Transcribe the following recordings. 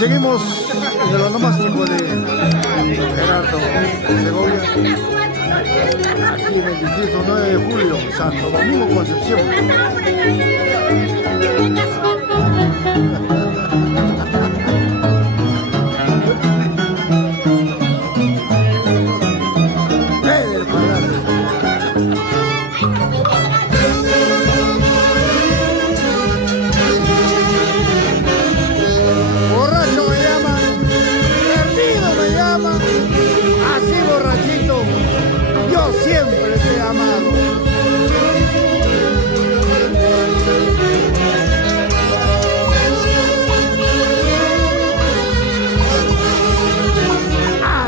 seguimos en el onomástico de Gerardo Segovia, aquí en el distrito 9 de julio, Santo Domingo, Concepción. Siempre te he amado.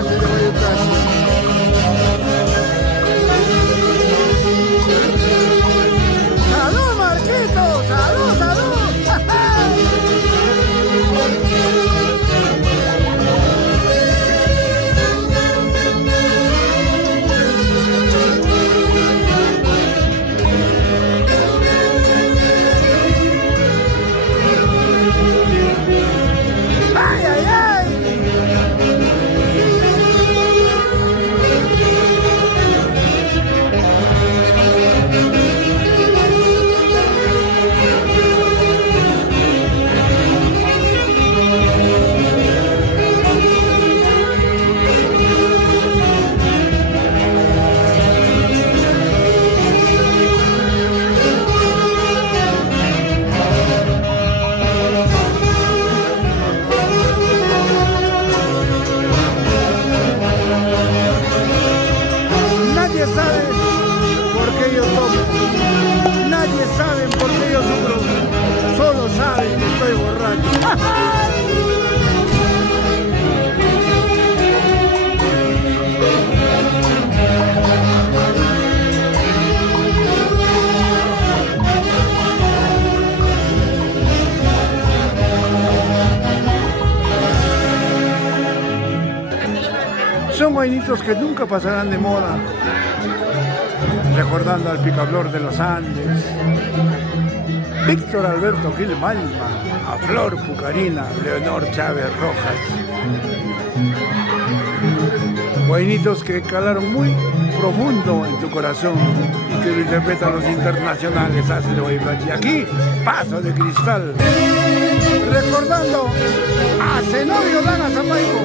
Se le va a ir atrás. ¡Salud, Marquito! ¡Salud, salud! Nadie sabe por qué yo tomo, nadie sabe por qué yo sufro, solo saben que estoy borracho. Son vainitos que nunca pasarán de moda, recordando al picaflor de los Andes, Víctor Alberto Gil Malma, a Flor Pucarina, Leonor Chávez Rojas. Vainitos que calaron muy profundo en tu corazón y que lo interpretan los internacionales hace de Guaybachi. Aquí, Paso de Cristal, recordando a Zenobio Lana Zapaico.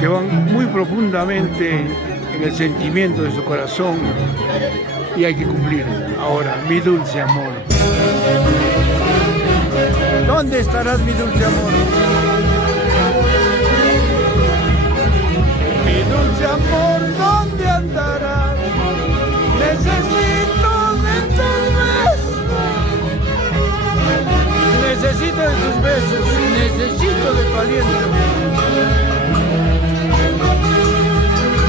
Que van muy profundamente en el sentimiento de su corazón y hay que cumplir. Ahora, mi dulce amor. ¿Dónde estarás, mi dulce amor? Mi dulce amor, ¿dónde andarás? Necesito de tus besos. de tus besos, necesito de tu aliento.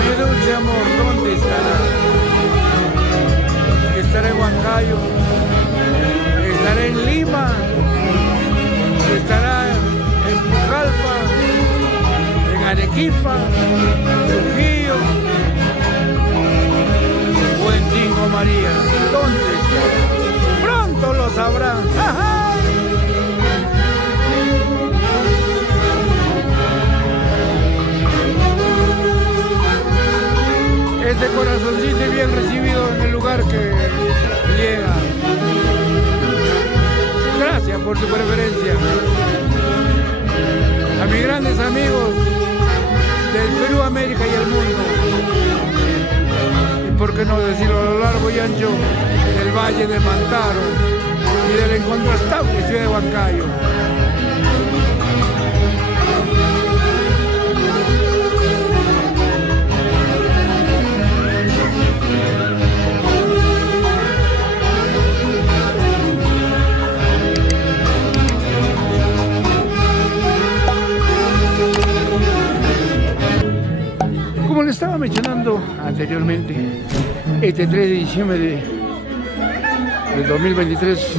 Mi dulce amor, ¿dónde estarás? Estaré en Huancayo, estaré en Lima, estará en Pucallpa, en Arequipa, Trujillo o en Tingo María. ¿Dónde estará? Pronto lo sabrán. ¡Ja! Este corazoncito bien recibido en el lugar que llega. Gracias por su preferencia. A mis grandes amigos del Perú, América y el mundo. Y por qué no decirlo a lo largo y ancho del Valle de Mantaro y de la incontrastable ciudad de Huancayo. Como le estaba mencionando anteriormente, este 3 de diciembre del 2023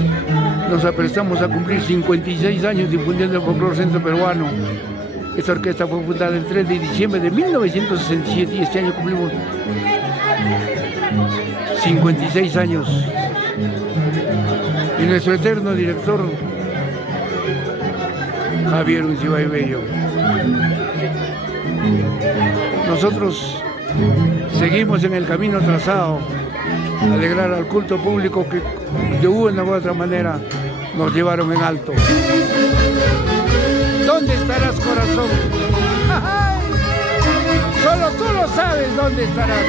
nos aprestamos a cumplir 56 años difundiendo el folclore centro peruano. Esta orquesta fue fundada el 3 de diciembre de 1967 y este año cumplimos 56 años. Y nuestro eterno director, Javier Uncibay Bello. Nosotros seguimos en el camino trazado, alegrar al culto público que de una u otra manera nos llevaron en alto. ¿Dónde estarás, corazón? ¡Ay! Solo tú lo sabes dónde estarás.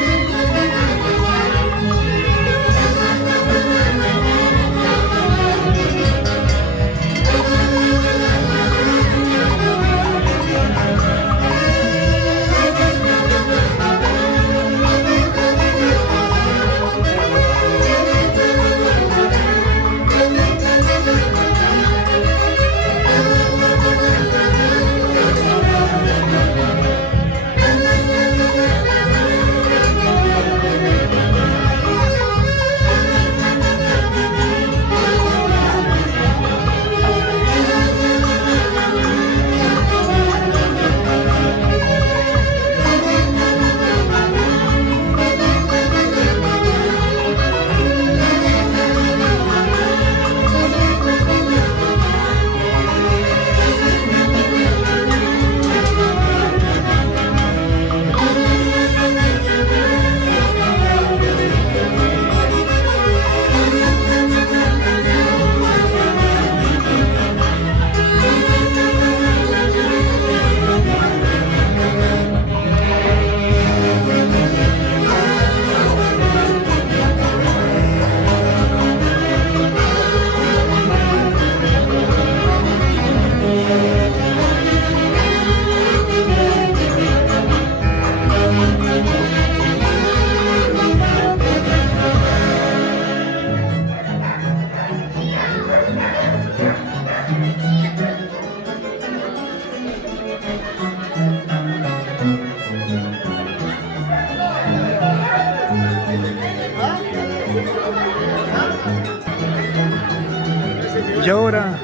Y ahora,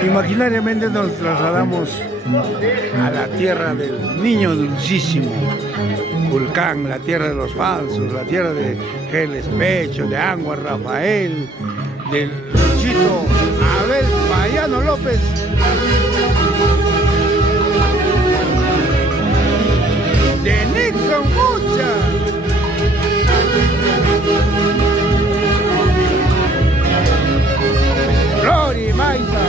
imaginariamente nos trasladamos a la tierra del niño dulcísimo, Culcán, la tierra de los falsos, la tierra de Geles Pecho, de Anguas Rafael, del Luchito Abel Payano López. De Nixon Mucha. Rory Maita,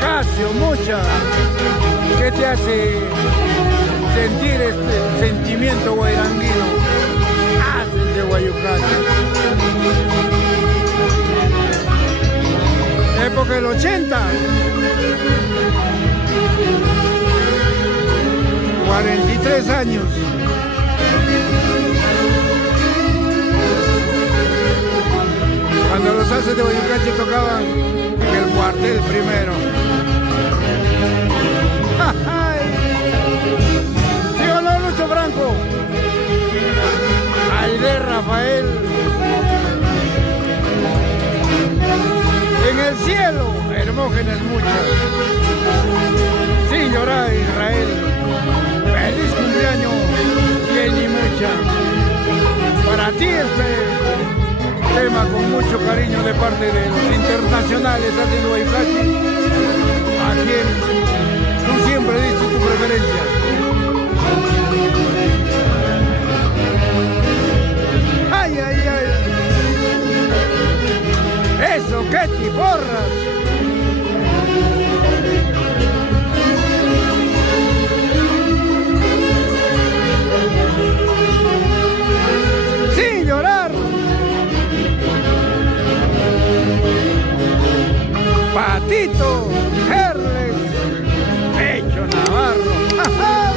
Casio Mucha, ¿qué te hace sentir este sentimiento guayranguino? Haces de Guayucán. Época del 80. 43 años. Cuando los haces de Guayucache tocaban en el cuartel primero. ¿Sí o no, Lucho Franco? Aide Rafael. En el cielo, Hermógenes muchas. Sin llorar, Israel. Feliz cumpleaños, Jenny Mucha. Para ti este tema con mucho cariño de parte de los internacionales de Guayplachi, a quien tú siempre diste tu preferencia. ¡Ay, ay, ay! ¡Eso, Ketty, porras! ¡Sin llorar! Patito, Herles, Pecho Navarro. ¡Ja, ja!